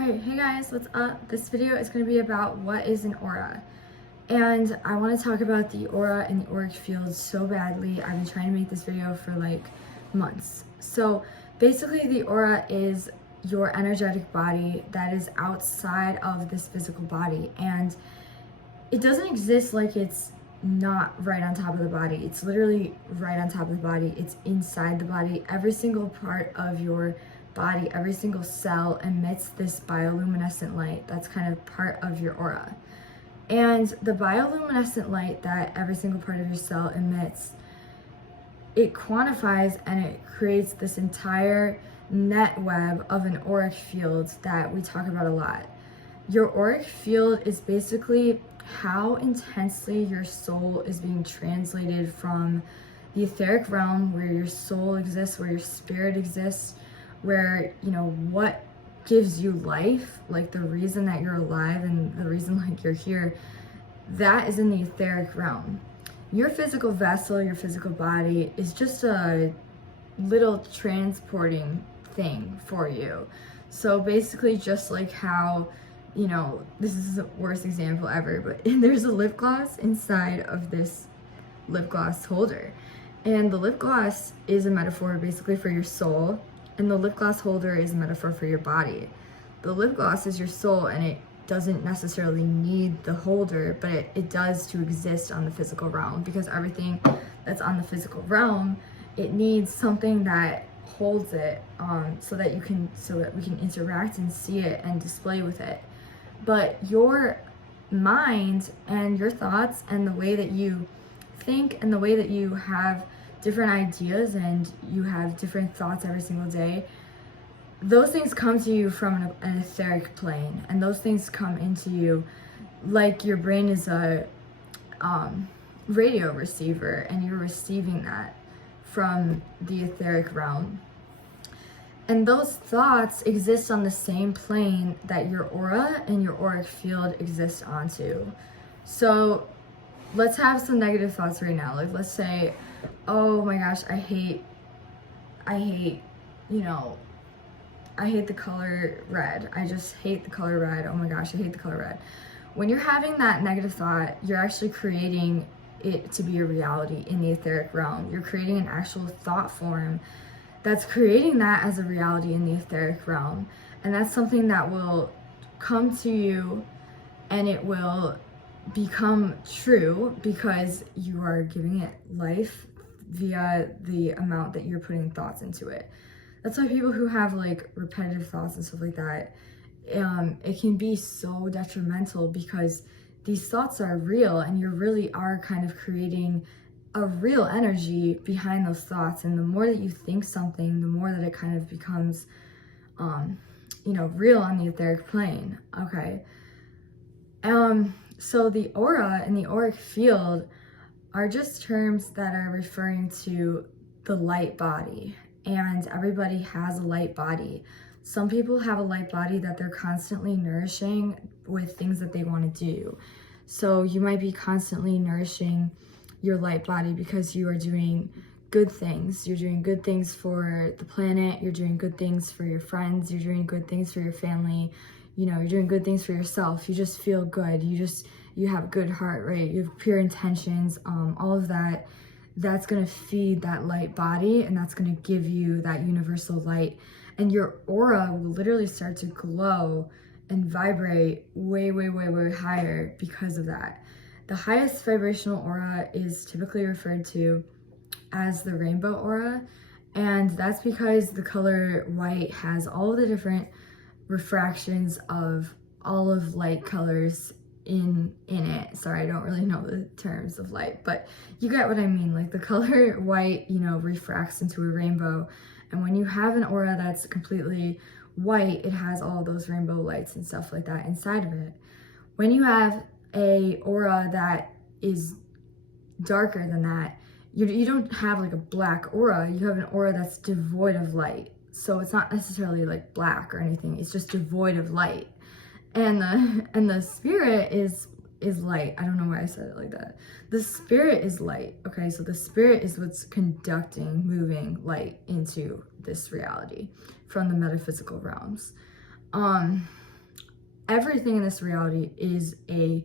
Alright, hey guys, what's up? This video is going to be about what is an aura. And I want to talk about the aura and the auric field so badly. I've been trying to make this video for like months. So basically the aura is your energetic body that is outside of this physical body. And it doesn't exist like it's not right on top of the body. It's literally right on top of the body. It's inside the body. Every single part of your body, every single cell emits this bioluminescent light that's kind of part of your aura. And the bioluminescent light that every single part of your cell emits, it quantifies and it creates this entire net web of an auric field that we talk about a lot. Your auric field is basically how intensely your soul is being translated from the etheric realm, where your soul exists, where your spirit exists, where, you know, what gives you life, like the reason that you're alive and the reason like you're here, that is in the etheric realm. Your physical vessel, your physical body is just a little transporting thing for you. So basically, just like how, you know, this is the worst example ever, but there's a lip gloss inside of this lip gloss holder. And the lip gloss is a metaphor basically for your soul, and the lip gloss holder is a metaphor for your body. The lip gloss is your soul, and it doesn't necessarily need the holder, but it does to exist on the physical realm, because everything that's on the physical realm, it needs something that holds it, so that we can interact and see it and display with it. But your mind and your thoughts and the way that you think and the way that you have different ideas and you have different thoughts every single day, those things come to you from an etheric plane, and those things come into you like your brain is a radio receiver, and you're receiving that from the etheric realm. And those thoughts exist on the same plane that your aura and your auric field exist onto. So let's have some negative thoughts right now. Like, let's say, oh my gosh, I hate, you know, I hate the color red. I just hate the color red. Oh my gosh, I hate the color red. When you're having that negative thought, you're actually creating it to be a reality in the etheric realm. You're creating an actual thought form that's creating that as a reality in the etheric realm. And that's something that will come to you, and it will become true because you are giving it life via the amount that you're putting thoughts into it. That's why people who have like repetitive thoughts and stuff like that, it can be so detrimental, because these thoughts are real and you really are kind of creating a real energy behind those thoughts. And the more that you think something, the more that it kind of becomes, you know, real on the etheric plane. Okay. So the aura and the auric field are just terms that are referring to the light body, and everybody has a light body. Some people have a light body that they're constantly nourishing with things that they want to do. So you might be constantly nourishing your light body because you are doing good things. You're doing good things for the planet. You're doing good things for your friends. You're doing good things for your family. You know, you're doing good things for yourself. You just feel good. You have good heart rate. You have pure intentions. All of that, that's going to feed that light body, and that's going to give you that universal light. And your aura will literally start to glow and vibrate way, way, way, way higher because of that. The highest vibrational aura is typically referred to as the rainbow aura, and that's because the color white has all the different refractions of all of light colors in it. Sorry, I don't really know the terms of light, but you get what I mean. Like, the color white, you know, refracts into a rainbow, and when you have an aura that's completely white, it has all those rainbow lights and stuff like that inside of it. When you have a aura that is darker than that, you don't have like a black aura. You have an aura that's devoid of light. So it's not necessarily like black or anything. It's just devoid of light. And the spirit is light. I don't know why I said it like that. The spirit is light. Okay, so the spirit is what's conducting, moving light into this reality from the metaphysical realms. everything in this reality is a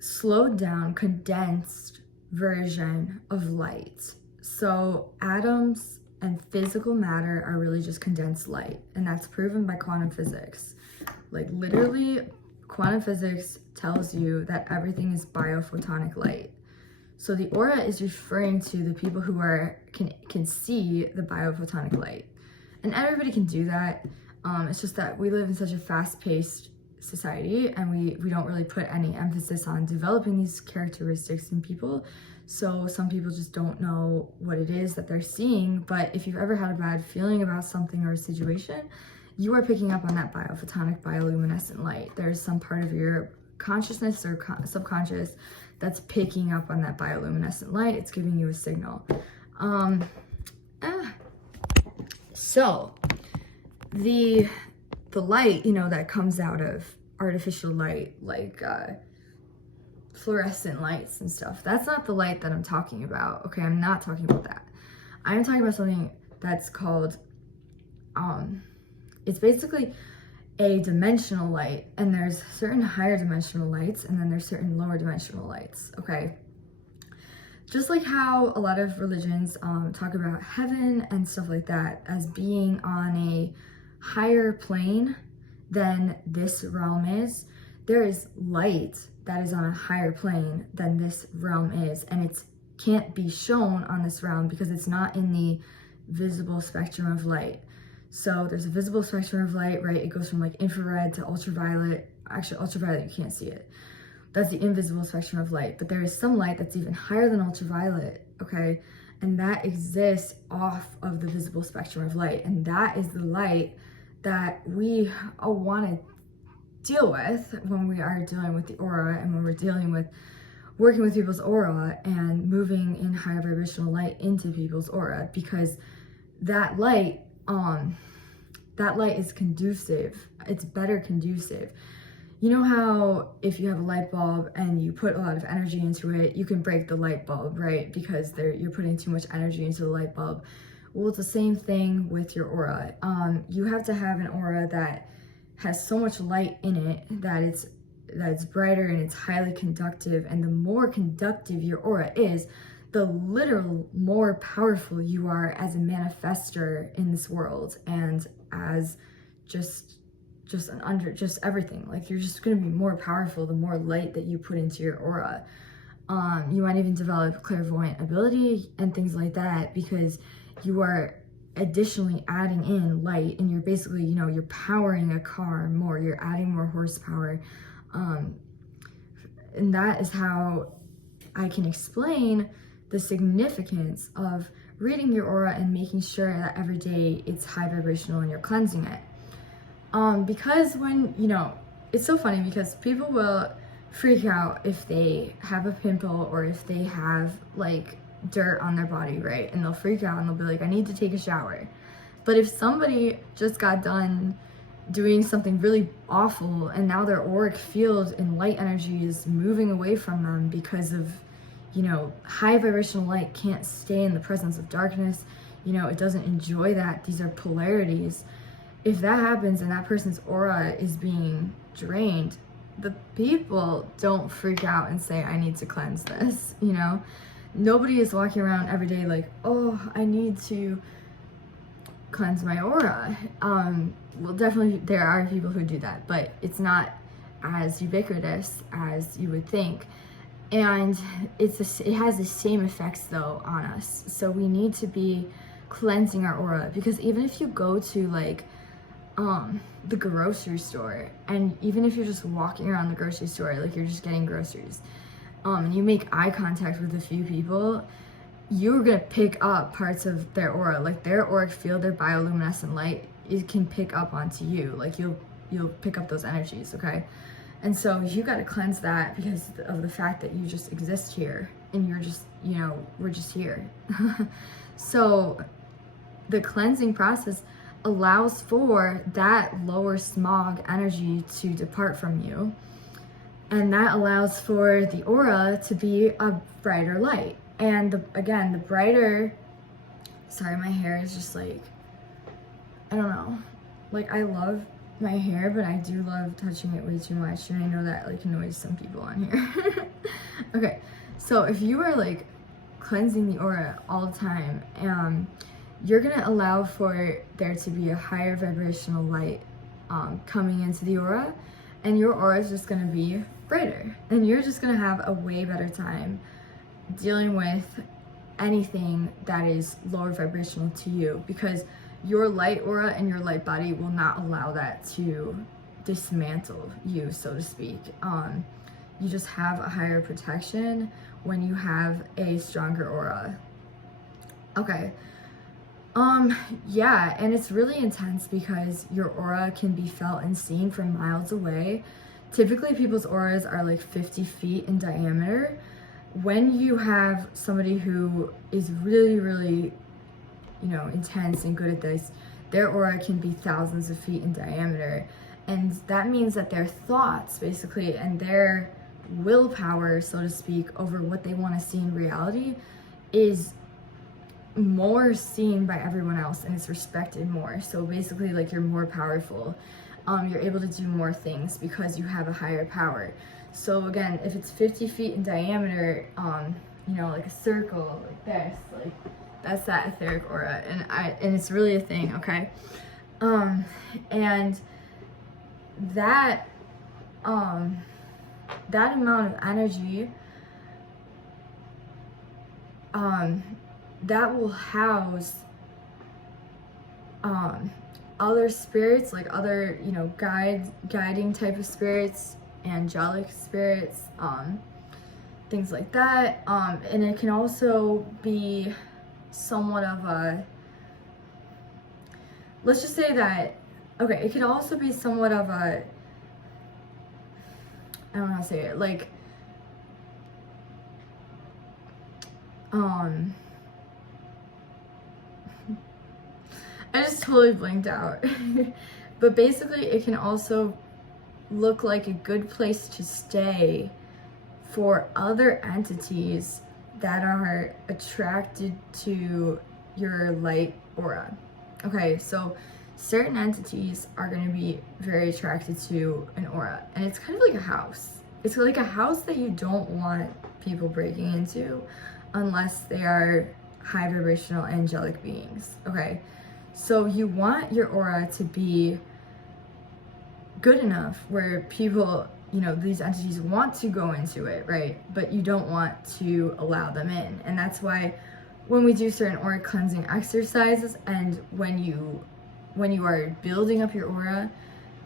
slowed down, condensed version of light. So atoms and physical matter are really just condensed light, and that's proven by quantum physics. Like literally, quantum physics tells you that everything is biophotonic light. So the aura is referring to the people who can see the biophotonic light, and everybody can do that. It's just that we live in such a fast-paced society, and we don't really put any emphasis on developing these characteristics in people. So some people just don't know what it is that they're seeing. But if you've ever had a bad feeling about something or a situation, you are picking up on that biophotonic, bioluminescent light. There's some part of your consciousness or subconscious that's picking up on that bioluminescent light. It's giving you a signal. So the light, you know, that comes out of artificial light, like fluorescent lights and stuff, that's not the light that I'm talking about. Okay, I'm not talking about that. I'm talking about something that's called it's basically a dimensional light, and there's certain higher dimensional lights, and then there's certain lower dimensional lights. Okay, just like how a lot of religions talk about heaven and stuff like that as being on a higher plane than this realm is, there is light that is on a higher plane than this realm is, and it can't be shown on this realm because it's not in the visible spectrum of light. So there's a visible spectrum of light, right? It goes from like infrared to ultraviolet. Actually, ultraviolet, you can't see it. That's the invisible spectrum of light. But there is some light that's even higher than ultraviolet, okay? And that exists off of the visible spectrum of light. And that is the light that we all want to deal with when we are dealing with the aura, and when we're dealing with working with people's aura and moving in higher vibrational light into people's aura, because that light is conducive. It's better conducive. You know how if you have a light bulb and you put a lot of energy into it, you can break the light bulb, right? Because you're putting too much energy into the light bulb. Well, it's the same thing with your aura. You have to have an aura that has so much light in it that it's brighter and it's highly conductive. And the more conductive your aura is, the literal more powerful you are as a manifester in this world, and as just everything. Like, you're just going to be more powerful the more light that you put into your aura. You might even develop clairvoyant ability and things like that, because you are additionally adding in light, and you're basically, you know, you're powering a car more, you're adding more horsepower. And that is how I can explain the significance of reading your aura and making sure that every day it's high vibrational and you're cleansing it. Because when, you know, it's so funny because people will freak out if they have a pimple or if they have like dirt on their body, right? And they'll freak out and they'll be like, I need to take a shower. But if somebody just got done doing something really awful and now their auric field and light energy is moving away from them because of, you know, high vibrational light can't stay in the presence of darkness, you know, it doesn't enjoy that. These are polarities. If that happens and that person's aura is being drained, the people don't freak out and say, I need to cleanse this, you know? Nobody is walking around every day like, oh, I need to cleanse my aura. Well, definitely there are people who do that, but it's not as ubiquitous as you would think. And it has the same effects though on us. So we need to be cleansing our aura, because even if you go to like the grocery store, and even if you're just walking around the grocery store, like you're just getting groceries, and you make eye contact with a few people, you're gonna pick up parts of their aura, like their auric field, their bioluminescent light, it can pick up onto you. Like you'll pick up those energies, okay? And so you got to cleanse that because of the fact that you just exist here, and you're just, you know, we're just here. So the cleansing process allows for that lower smog energy to depart from you, and that allows for the aura to be a brighter light. And the brighter, sorry, my hair is just like, I don't know, like I love my hair, but I do love touching it way too much, and I know that like annoys some people on here. Okay, so if you are like cleansing the aura all the time, you're gonna allow for there to be a higher vibrational light coming into the aura, and your aura is just gonna be brighter, and you're just gonna have a way better time dealing with anything that is lower vibrational to you, because your light aura and your light body will not allow that to dismantle you, so to speak. You just have a higher protection when you have a stronger aura. Okay. Yeah, and it's really intense because your aura can be felt and seen from miles away. Typically, people's auras are like 50 feet in diameter. When you have somebody who is really, really, you know, intense and good at this, their aura can be thousands of feet in diameter. And that means that their thoughts, basically, and their willpower, so to speak, over what they want to see in reality is more seen by everyone else, and it's respected more. So basically, like, you're more powerful. You're able to do more things because you have a higher power. So again, if it's 50 feet in diameter, you know, like a circle like this, like that's that etheric aura, and it's really a thing, okay? And that that amount of energy that will house other spirits, like other, you know, guiding type of spirits, angelic spirits, things like that. And it can also be somewhat of a, let's just say that, okay, it can also be somewhat of a, I don't know how to say it, like, I just totally blinked out. But basically, it can also look like a good place to stay for other entities that are attracted to your light aura. Okay, so certain entities are going to be very attracted to an aura, and it's kind of like a house. It's like a house that you don't want people breaking into unless they are high vibrational angelic beings. Okay, so you want your aura to be good enough where people, you know, these entities want to go into it, right? But you don't want to allow them in. And that's why when we do certain aura cleansing exercises, and when you are building up your aura,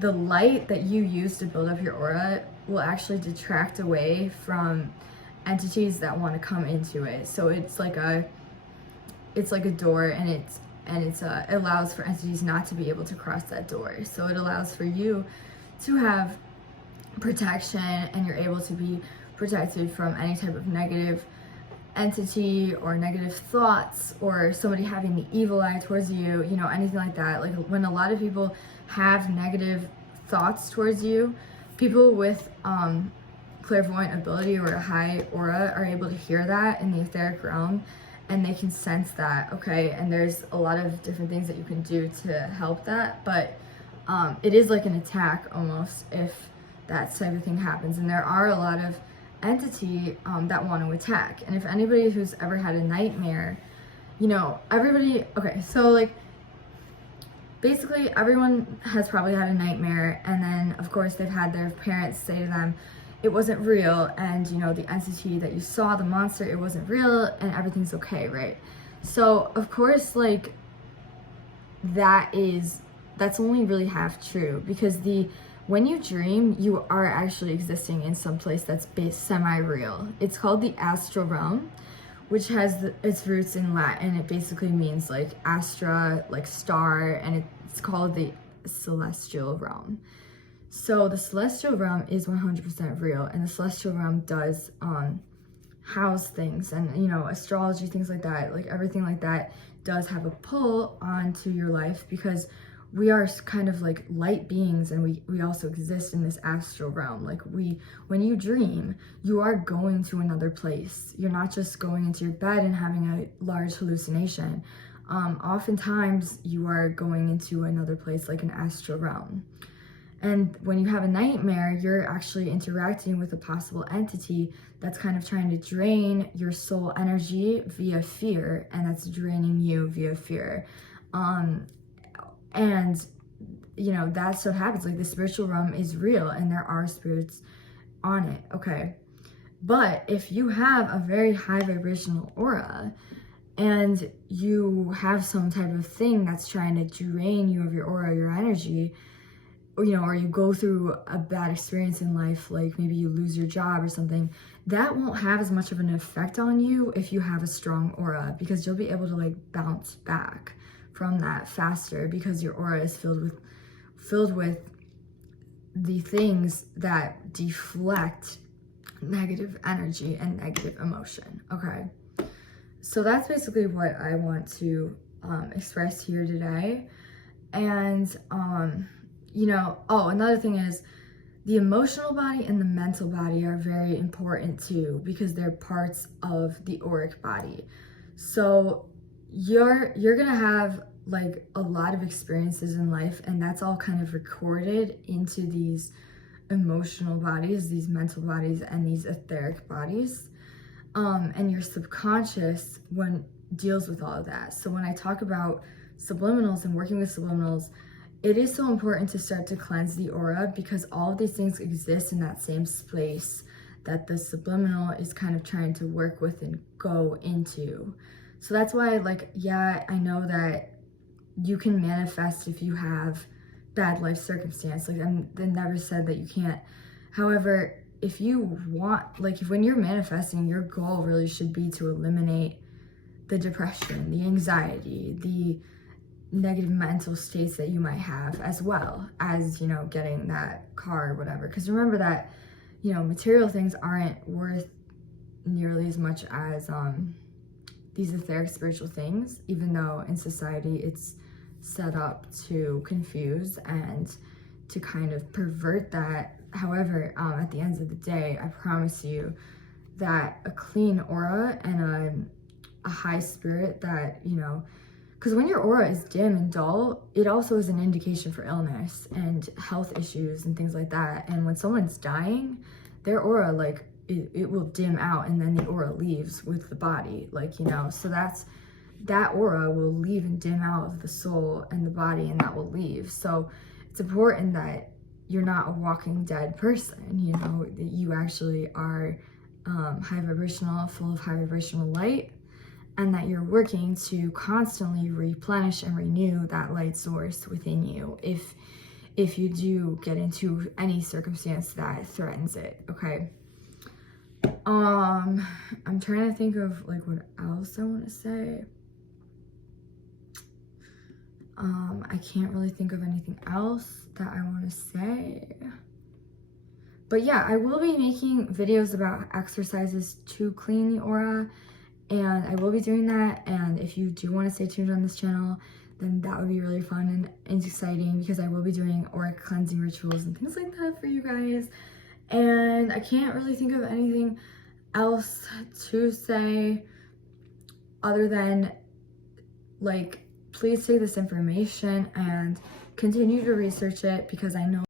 the light that you use to build up your aura will actually detract away from entities that want to come into it. So it's like a door, and it allows for entities not to be able to cross that door. So it allows for you to have protection, and you're able to be protected from any type of negative entity or negative thoughts, or somebody having the evil eye towards you, you know, anything like that. Like, when a lot of people have negative thoughts towards you, people with clairvoyant ability or a high aura are able to hear that in the etheric realm, and they can sense that, okay? And there's a lot of different things that you can do to help that, but it is like an attack almost if that type of thing happens. And there are a lot of entity that want to attack. And if anybody who's ever had a nightmare, you know, everybody, okay, so like basically everyone has probably had a nightmare, and then of course they've had their parents say to them it wasn't real, and you know, the entity that you saw, the monster, it wasn't real, and everything's okay, right? So of course, like, that's only really half true, because when you dream, you are actually existing in some place that's semi-real. It's called the astral realm, which has its roots in Latin. It basically means like astra, like star, and it's called the celestial realm. So the celestial realm is 100% real, and the celestial realm does house things, and you know, astrology, things like that, like everything like that does have a pull onto your life, because we are kind of like light beings, and we also exist in this astral realm. Like, when you dream, you are going to another place. You're not just going into your bed and having a large hallucination. Oftentimes you are going into another place like an astral realm. And when you have a nightmare, you're actually interacting with a possible entity that's kind of trying to drain your soul energy via fear, and that's draining you via fear. And you know, that's what happens. Like, the spiritual realm is real and there are spirits on it, okay? But if you have a very high vibrational aura and you have some type of thing that's trying to drain you of your aura, your energy, or, you know, or you go through a bad experience in life, like maybe you lose your job or something, that won't have as much of an effect on you if you have a strong aura, because you'll be able to like bounce back from that faster, because your aura is filled with the things that deflect negative energy and negative emotion, okay? So that's basically what I want to express here today. And you know, oh, another thing is the emotional body and the mental body are very important too, because they're parts of the auric body. So you're gonna have like a lot of experiences in life, and that's all kind of recorded into these emotional bodies, these mental bodies, and these etheric bodies. And your subconscious deals with all of that. So when I talk about subliminals and working with subliminals, it is so important to start to cleanse the aura, because all of these things exist in that same space that the subliminal is kind of trying to work with and go into. So that's why, like, yeah, I know that you can manifest if you have bad life circumstance. Like, I never said that you can't. However, if you want, like, if when you're manifesting, your goal really should be to eliminate the depression, the anxiety, the negative mental states that you might have, as well as, you know, getting that car or whatever. Because remember that, you know, material things aren't worth nearly as much as these etheric spiritual things, even though in society it's set up to confuse and to kind of pervert that. However, at the end of the day, I promise you that a clean aura and a high spirit that, you know, because when your aura is dim and dull, it also is an indication for illness and health issues and things like that. And when someone's dying, their aura, like, it will dim out, and then the aura leaves with the body, like, you know. So that aura will leave and dim out of the soul and the body, and that will leave. So it's important that you're not a walking dead person, you know, that you actually are high vibrational, full of high vibrational light, and that you're working to constantly replenish and renew that light source within you if you do get into any circumstance that threatens it, okay? I'm trying to think of like what else I want to say. I can't really think of anything else that I want to say. But yeah, I will be making videos about exercises to clean the aura, and I will be doing that. And if you do want to stay tuned on this channel, then that would be really fun and exciting, because I will be doing auric cleansing rituals and things like that for you guys. And I can't really think of anything else to say other than, like, please take this information and continue to research it, because I know